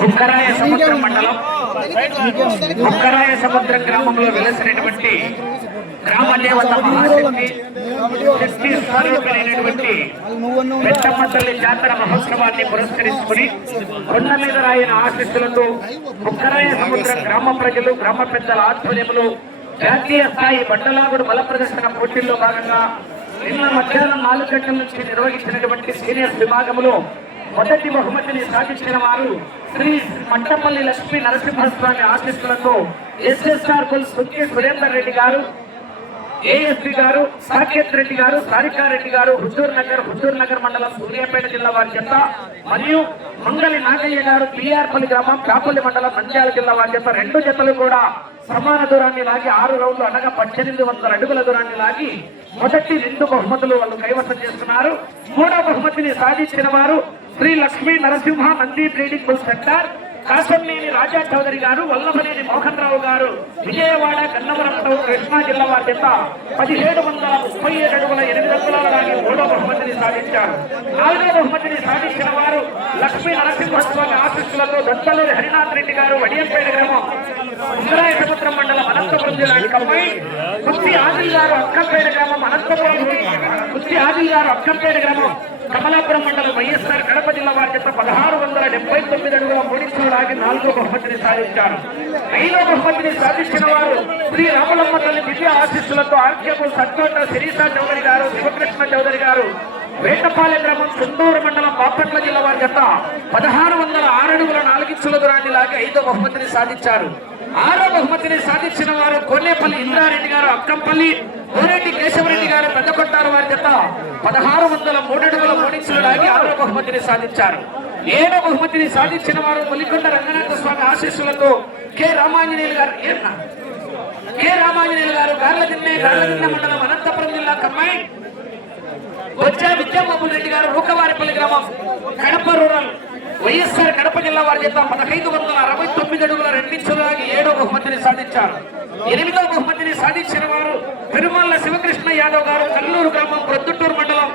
బుక్కరాయ సముద్రం మండలం బుక్కరాయ సముద్రం గ్రామంలో వెలసినటువంటి గ్రామ దేవత శక్తి స్వరూపిణైనటువంటి పెద్దమ్మ తల్లి జాతర మహోత్సవాన్ని పురస్కరించుకుని కొండ మీద రాయిన ఆశీస్సులతో బుక్కరాయ సముద్రం గ్రామ ప్రజలు గ్రామ పెద్దల ఆధ్వర్యంలో జాతీయ స్థాయి బండలాగుడు బల ప్రదర్శన పోటీల్లో భాగంగా నిన్న మధ్యాహ్నం 4 గంటల నుంచి నిర్వహించినటువంటి సీనియర్స్ విభాగంలో మొదటి బహుమతిని సాధించిన వారు శ్రీ మంటపల్లి లక్ష్మీ నరసింహస్వామి ఆశీస్సులతో ఎస్ఎస్ఆర్ కుల్ సుఖి సురేందర్ రెడ్డి గారు, ఏఎస్పీ గారు, సాకేత్ రెడ్డి గారు, సారికారెడ్డి గారు, హుజూర్ నగర్ మండలం సూర్యాపేట జిల్లా వారి చేత మరియు మంగళి నాగయ్య గారు పిఆర్పల్లి గ్రామం కాపల్లి మండలం నంద్యాల జిల్లా వారి చేత 2 జతలు కూడా సమాన దూరాన్ని లాగి 6 రౌండ్లు అనగా 1800 అడుగుల దూరాన్ని లాగి మొదటి 2 బహుమతులు వాళ్ళు కైవసం చేస్తున్నారు. 3వ బహుమతిని సాధించిన వారు Shri Lakshmi Narasimha Nandi breeding bull centre Kasamneni Raja Chowdary గారు, వల్లభనేని మోహన్ రావు గారు, విజయవాడ గన్నవరం టౌన్ కృష్ణా జిల్లా వారి చేత 1737 అడుగుల 8 అంగుళాల లాగి 3వ బహుమతిని సాధించారు. 4వ బహుమతిని సాధించిన వారు లక్ష్మీ నరసింహస్వామి ఆశీస్సులతో దొంతలూరి హరినాథ్ రెడ్డి గారు, వడియంపేట గ్రామం ఉత్తరాయ సముద్రం మండలం అనంతపురం జిల్లా అమ్మాయి కుర్తి ఆదిల్ గారు, అక్కంపేట గ్రామం అనంతపురం కుర్తి ఆదిల్ గారు, అక్కంపేట గ్రామం కమలాపురం మండలం వైఎస్ఆర్ కడప జిల్లా వారి చేత 1679 అడుగుల 3 ఇంచులు లాగి 4వ బహుమతిని సాధించారు. 5వ బహుమతిని సాధించిన వారు శ్రీ రామలమ్మ తల్లి దివ్య ఆశీస్సులతో ఆర్కేబుల్ సత్తోట శిరీషా చౌదరి గారు, శివకృష్ణ చౌదరి గారు, వేటపాలెం గ్రామం చుండూరు మండలం బాపట్ల జిల్లా వారి చేత 1606 అడుగుల 4 ఇంచుల దూరాన్ని లాగి 5వ బహుమతిని సాధించారు. 6వ బహుమతిని సాధించిన వారు కొన్నేపల్లి ఇంద్రారెడ్డి గారు, అక్కంపల్లి కోరెడ్డి కేశవరెడ్డి గారు, పెద్దకొట్టారు వారి చేత 1603 అడుగుల 3 ఇంచులు లాగి 6వ బహుమతిని సాధించారు. 7వ బహుమతిని సాధించిన వారు కొలికొండ రంగనాథ స్వామి ఆశీస్సులతో కె రామాంజనేయులు గారు గార్లదిన్నె మండలం అనంతపురం జిల్లా కమ్మాయి బొజ్జా విద్యాబాబు రెడ్డి గారు, రూకవారిపల్లి గ్రామం కడప రూరల్ వైఎస్ఆర్ కడప జిల్లా వారి చేత 1569 అడుగుల 2 ఇంచులు లాగి 7వ బహుమతిని సాధించారు. 8వ బహుమతిని సాధించిన వారు పెరుమల్ల శివకృష్ణ యాదవ్ గారు, కల్లూరు గ్రామం ప్రొద్దుటూరు మండలం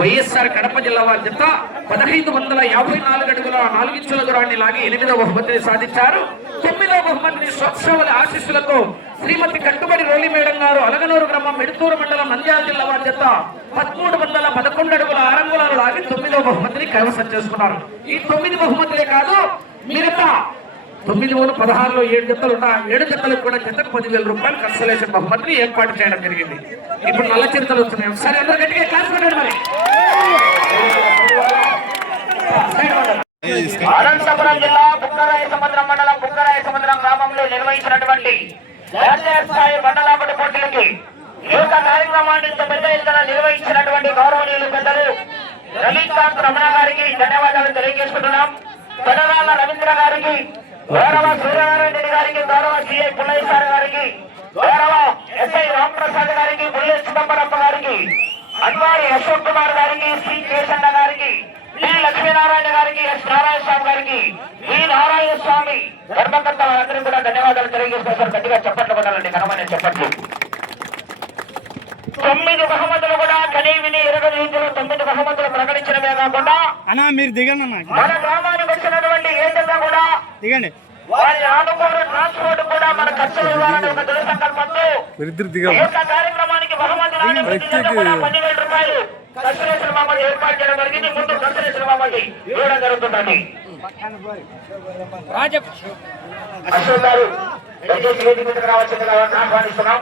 వైఎస్ఆర్ కడప జిల్లా వారి చేత 1554 అడుగుల 4 ఇంచుల దూరాన్ని లాగి 8వ బహుమతిని సాధించారు. 9వ బహుమతిని స్వచ్ఛవల ఆశీస్సులతో శ్రీమతి కట్టుబడి రోలి మేడం గారు, అలగనూరు గ్రామం మెడుతూరు మండలం నంద్యాల జిల్లా వారి చేత 1311 అడుగుల 6 అంగుళాలు లాగి 9వ బహుమతిని కైవసం చేసుకున్నారు. ఈ 9 బహుమతులే కాదు, మిగతా 9-16లో 7 జతలు ఉన్నాయి. 7 జతలకు కూడా జతకు 10,000 రూపాయలు కన్సలేషన్ బహుమతిని ఏర్పాటు చేయడం జరిగింది. ఇప్పుడు నల్ల చిరుతలు వస్తున్నాయి. ఒకసారి అందరూ గట్టిగా క్లాస్ కొట్టండి. మరి అనంతపురం జిల్లా బుక్కరాయ సముద్రం మండలం బుక్కరాయ సముద్రం గ్రామంలో నిర్వహించినటువంటి జాతీయ స్థాయి బండలాపటి పోటీలకి ఈ యొక్క కార్యక్రమాన్ని ఇంత పెద్ద ఎత్తున నిర్వహించినటువంటి గౌరవనీయులు పెద్దలు రవికాంత్ రమణ గారికి ధన్యవాదాలు తెలియజేసుకుంటున్నాం. పెదరాల రవీంద్ర గారికి, గౌరవ సూర్యనారాయణ రెడ్డి గారికి, గౌరవ సిఐ పుల్లయ్య సార్ గారికి, గౌరవ ఎస్ఐ రామప్రసాద్ గారికి, బుల్లె చిదంబరప్ప గారికి, అన్వారి అశోక్ కుమార్ గారికి, సి కేశన్న గారికి, డి లక్ష్మీనారాయణ గారికి, ఎస్ నారాయణ స్వామి గారికి, వి నారాయణ స్వామి ధర్మకర్త వారందరికీ కూడా ధన్యవాదాలు తెలియజేస్తారు. గట్టిగా చప్పట్లు కొట్టాలండి, కనమని చెప్పట్లు. 9 బహుమతులు కూడా కనీవిని 20 ఇంచులు 9 బహుమతులు ప్రకటించడమే కాకుండా మీరు దిగండి మన గ్రామానికి వచ్చినటువంటి ఏజెంట్ కూడా దిగండి, వారి ఆనుకోరు ట్రాన్స్పోర్ట్ కూడా మన ఖర్చులు ఇవ్వాలని ఒక దృఢ సంకల్పంతో ఈ యొక్క కార్యక్రమానికి బహుమతులు 10,000 రూపాయలు కన్సలేషన్ మామూలు ఏర్పాటు చేయడం జరిగింది. ముందు కన్సలేషన్ మామూలు ఇవ్వడం జరుగుతుందండి. అశోక్ గారు దయచేసి వేదిక మీదకి రావాల్సిందిగా ఆహ్వానిస్తున్నాం.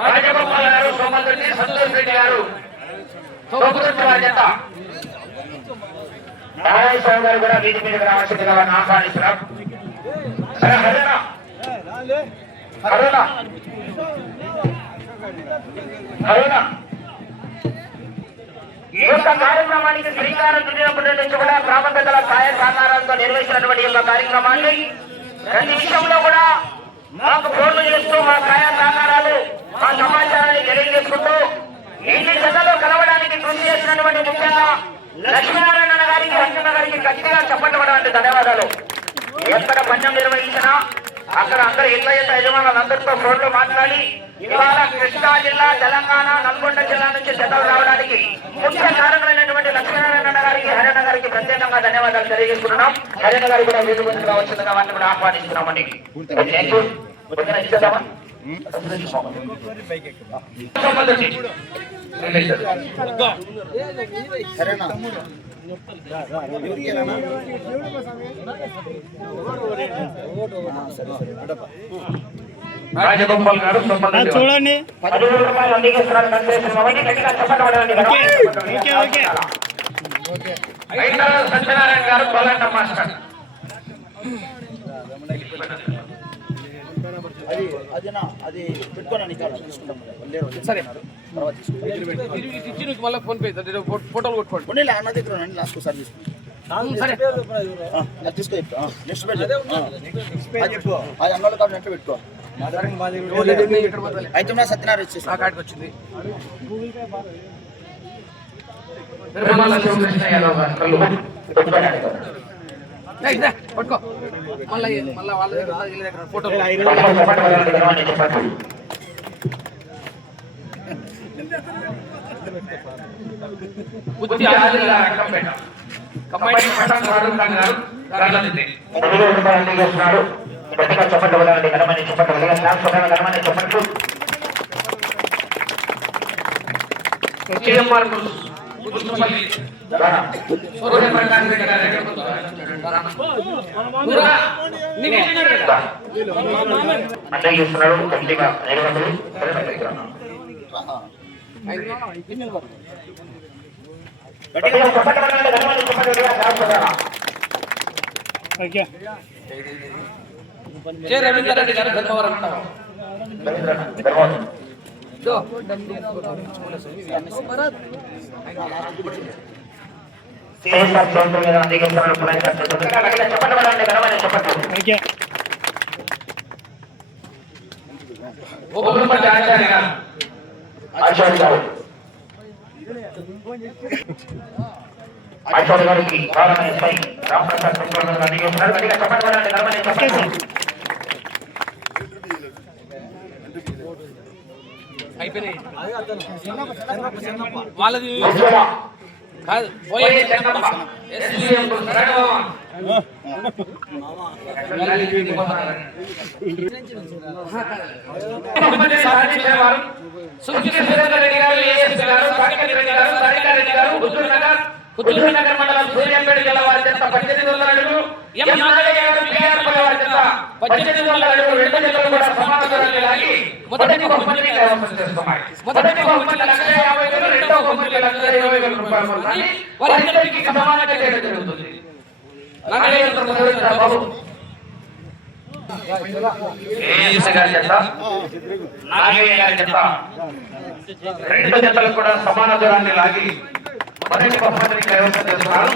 రాజగోపాల్ గారు, సోమల్ రెడ్డి, సంతోష్ రెడ్డి గారు, నారాయణ స్వామి గారు కూడా వీధి మీదకి రావాల్సిందిగా ఆహ్వానిస్తున్నాం. ఈ యొక్క కార్యక్రమానికి శ్రీకారం చుట్టినప్పటి నుంచి కూడా గ్రామ పెద్దల సహాయ సహకారాలతో నిర్వహించినటువంటి ఈ కార్యక్రమాన్ని ప్రతి విషయంలో కూడా మాకు ఫోన్లు చేస్తూ మా సహాయ సహకారాలు, మా సమాచారాన్ని తెలియజేసుకుంటూ ఇన్ని జతలో కలవడానికి కృషి చేసినటువంటి ముఖ్యంగా లక్ష్మీనారాయణ గారికి, హరికృష్ణ గారికి గట్టిగా చెప్పబడడానికి ధన్యవాదాలు. ఎక్కడ పంచం నిర్వహించినా అక్కడ అందరూ ఇళ్ళ యజమానులందరితో ఫోన్లో మాట్లాడి ఇవాళ కృష్ణా జిల్లా, తెలంగాణ, నల్గొండ జిల్లా నుంచి జతలు రావడానికి ముఖ్య కారణమైనటువంటి లక్ష్మీనారాయణ గారికి, హరియాణ గారికి ప్రత్యేకంగా ధన్యవాదాలు తెలియజేస్తున్నాం. హరియాణ గారు కూడా వీలు గురించి రావాల్సిందిగా వారిని కూడా ఆహ్వానిస్తున్నామండి. రాజగోపాల్ గారు చూడండి 10,000 రూపాయలు అందిస్తున్నారు. సత్యనారాయణ గారు కోలాట మాస్టర్. అది పెట్టుకోండి సరే మళ్ళీ ఫోన్ పే ఫోటోలు కొట్టుకోండి అన్న దగ్గర లాస్ట్ ఒకసారి తీసుకోండి. తీసుకో నెక్స్ట్ పెట్టుకో అది అన్నోళ్ళ కాదు నెట్ పెట్టుకో. అయితే సత్యనారాయణ వచ్చేసి ఆ కాడికి వచ్చింది. పట్టుకో మళ్ళీ వాళ్ళ దగ్గర ఫోటో రవీంద్రారెడ్డి గారు ధర్మవరం ఆచార్య గారికి రామప్రసాద్ అయిపోయినాయి వాళ్ళది కాదు కుతుల్నగర్ మండలం సూర్యాపేట జిల్లా వారి చేత 1800 అడుగులు, ఎం నాగయ్య గారు బిఆర్ పల్లి వారి చేత 1800 అడుగులు, రెండు జతలు కూడా సమాన దూరాన్ని లాగి మొదటి బహుమతిని కైవసం చేస్తున్నాయి. మొదటి బహుమతి 1,50,000, రెండవ బహుమతి 1,20,000 రూపాయలు ఉన్నాయి. వారిద్దరికీ సమానంగా చేయడం జరుగుతుంది. నాగయ్య గారు బాబు నాగయ్య గారి చేత రెండు జతలు కూడా సమాన దూరాన్ని లాగి మొదటి బహుమతిని కైవసం చేస్తున్నారు.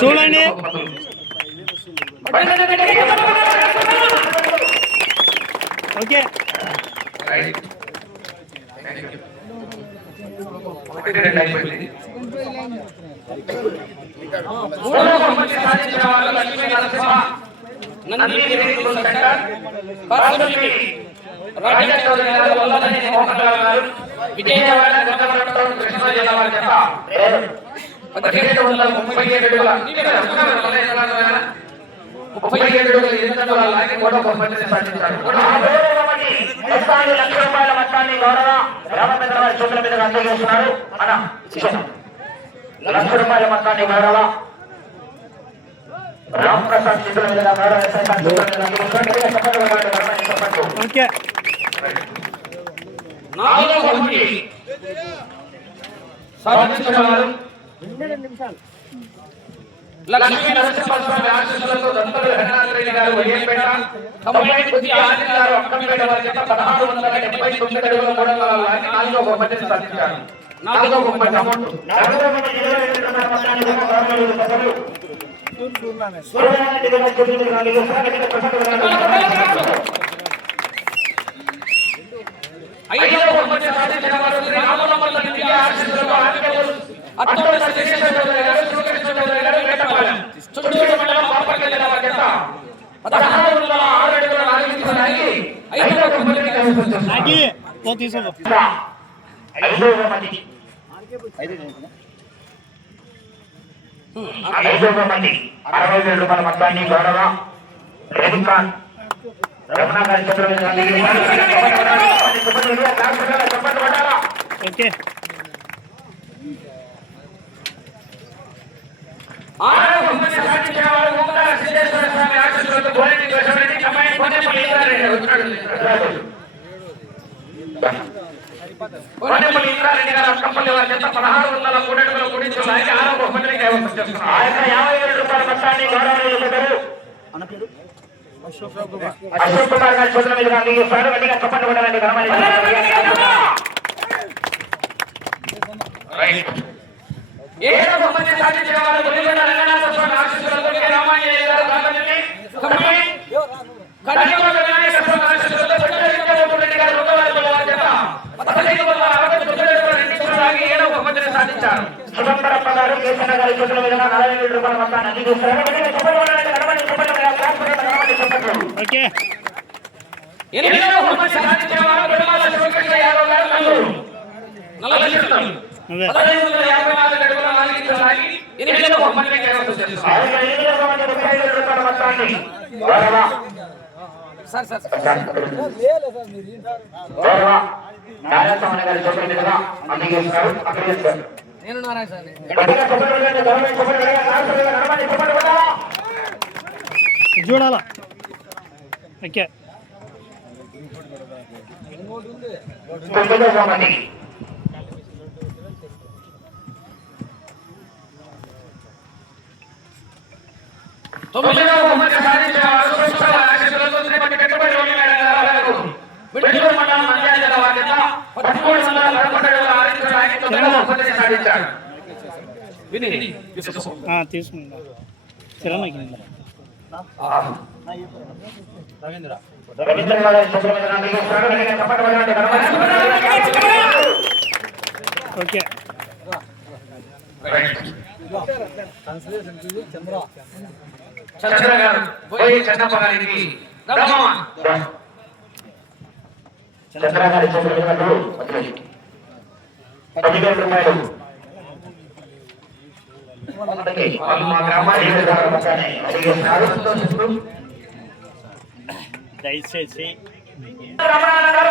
చూడండి ఓకే విజయవాడ కృష్ణా జిల్లా వారి చేత 1737 అడుగుల 37 అడుగుల 8 అడుగుల లాగి మూడో బహుమతిని సాధించారు. లక్ష రూపాయల మొత్తాన్ని గౌరవ రామచంద్ర వారి చేతుల మీదుగా అందజేస్తున్నారు. లక్ష రూపాయల మొత్తాన్ని గౌరవ రామప్రసాద్ చేతుల మీదుగా గౌరవ నాలుగో బహుమతి సాధించిన వారు లక్ష్మీ నరసింహస్వామి ఆశీస్సులతో దంతలు హరినాథరెడ్డి గారు వయ్యేపేట, కంబైన్ బుద్ధి ఆదిల్ గారు అక్కంపేట వారి చేత 1679 అడుగుల 3 అంగుళాల లాగి నాలుగో బహుమతిని సాధించారు. నాలుగో బహుమతి అమౌంట్ ఐదో బహుమతి సాధించిన వారు శ్రీ రామలమ్మ తల్లి ఆశీస్సులతో అట్టోడ శ్రీకృష్ణ చౌదరి గారు, శివకృష్ణ చౌదరి గారు, వేటపాలెం. చుండూరు మండలం బాపట్ల జిల్లా వారి జత 16 అడుగుల 4 ఇంచుల లాగి 5వ బహుమతిని కైవసం చేసుకున్నారు. 5వ బహుమతి 60,000 రూపాయల మొత్తాన్ని గౌరవ రేణుకా రమణ గారి చేతుల మీదుగా ఓకే ఆరవ బహుమతి సాధించిన వారు ఓంకార సిద్ధేశ్వర స్వామి ఆశీస్సులతో గోరెడ్డి దోషరెడ్డి కమాయి కోనేపల్లి ఇంద్రారెడ్డి వస్తున్నాడు. కోనేపల్లి ఇంద్రారెడ్డి గారు అక్కపల్లి వారి చేత 1603 అడుగుల 3 ఇంచుల లాగి 6వ బహుమతిని కైవసం చేసుకున్నారు. ఆ యొక్క 50,000 రూపాయల మొత్తాన్ని గౌరవనీయులు అశోక్ కుమార్ గారి చేతుల మీదుగా అందిస్తారు. గట్టిగా చప్పట్లు కొట్టాలండి. ఏడవ బహుమతి సాధించిన వారు గుడిగొండ రంగనాథ స్వామి ఆశీస్సులతో కె. రామాంజనేయ గారు కాకపల్లి, కమ్మాయి కన్యకొండ వినాయక స్వామి ఆశీస్సులతో రెడ్డి గారు రుద్రవారిపల్లి వారి చేత 1562 ఇంచుల లాగి 7వ బహుమతిని సాధించారు. సుగంధరప్ప గారు కేసన్న గారి చేతుల మీదుగా 40,000 రూపాయల మొత్తాన్ని అందిస్తారు. గట్టిగా చప్పట్లు కొట్టాలండి. ఓకే 8వ బహుమతి సాధించిన వారు పెరుమాళ శివకృష్ణ యాదవ్ గారు నల్లూరు. 1554 అడుగుల 4 ఇంచుల లాగి 8వ బహుమతిని కైవసం చేసుకున్నారు. 8వ బహుమతి 35,000 రూపాయల మొత్తాన్ని గౌరవ నారాయణ గారి చేతుల మీదుగా అందజేస్తున్నారు. నేను నారాయణ సార్ చూడాలా ఓకే 9వ బహుమతి 9వ బహుమతి సాధించిన వారు సురేశ్వర ఆశీస్సులతో శ్రీమతి కట్టుబడి రోమినాయుడు గారు బిడ్డూరు మండలం నంద్యాల జిల్లా వారి చేత 1311 అడుగుల 6 ఇంచుల లాగి 9వ బహుమతిని సాధించారు. తీసుకుంటా చిరమకి ఓకే చంద్ర గారు పోయి చంద్రప్ప గారికి చంద్ర గారి చేతుల మీదుగా 10,000 రూపాయలు మా గ్రామానికి దయచేసి రమణ గారు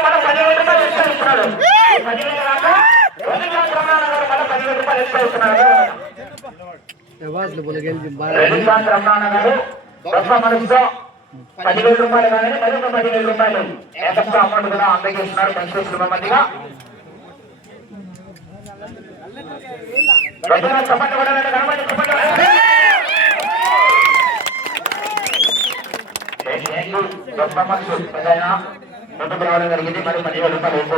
10,000 రూపాయలు కానీ మరొక 10,000 రూపాయలు ఎక్స్ట్రా అమౌంట్ కూడా అందజేస్తున్నారు. పెన్షన్ మందిగా చప్పట్లు కొట్టాలంటే గణపతి చప్పట్లు ముందుకు రావడం జరిగింది. మరి 10,000 రూపాయలు ఎక్కువ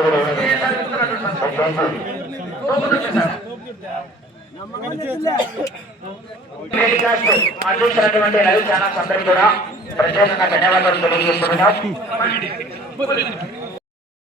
అందించినటువంటి రవి ఛానల్స్ అందరికీ కూడా ప్రత్యేకంగా ధన్యవాదాలు తెలియజేస్తున్నాం.